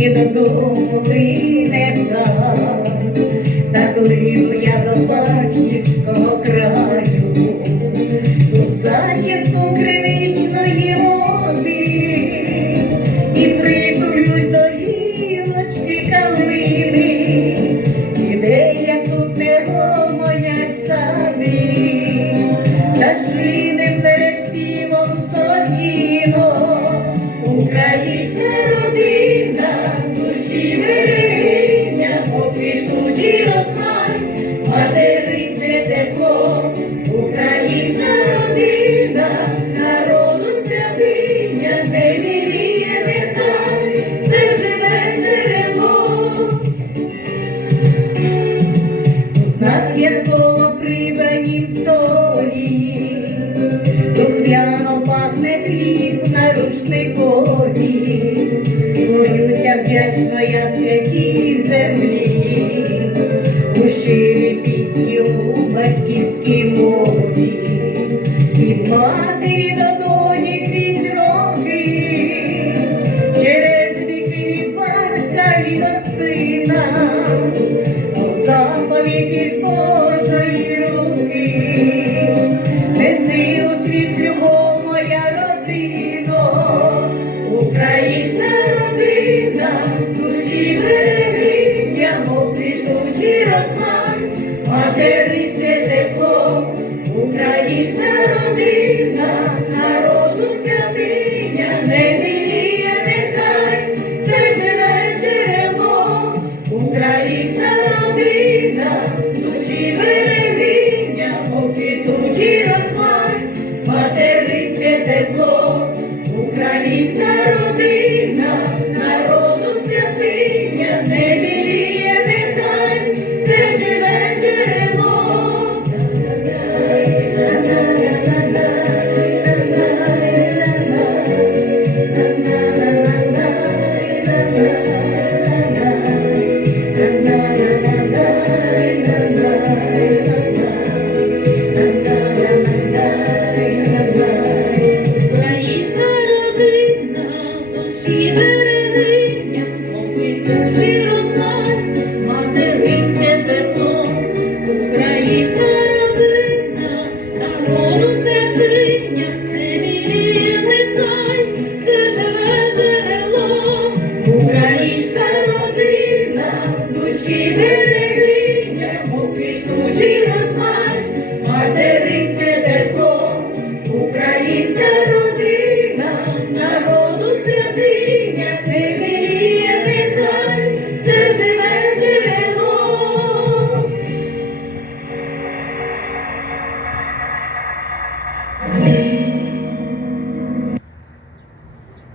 її додому ти не вдав, так липи. Пряно пахне хліб на рушникові, боюся вдячно я святій землі, у ширі пісні у батьківській мові, від матері до доні крізь роги, через віки від батька і до сина, у заповіді Божої. Praise God. Чи берегиня, мов квітучий розмай,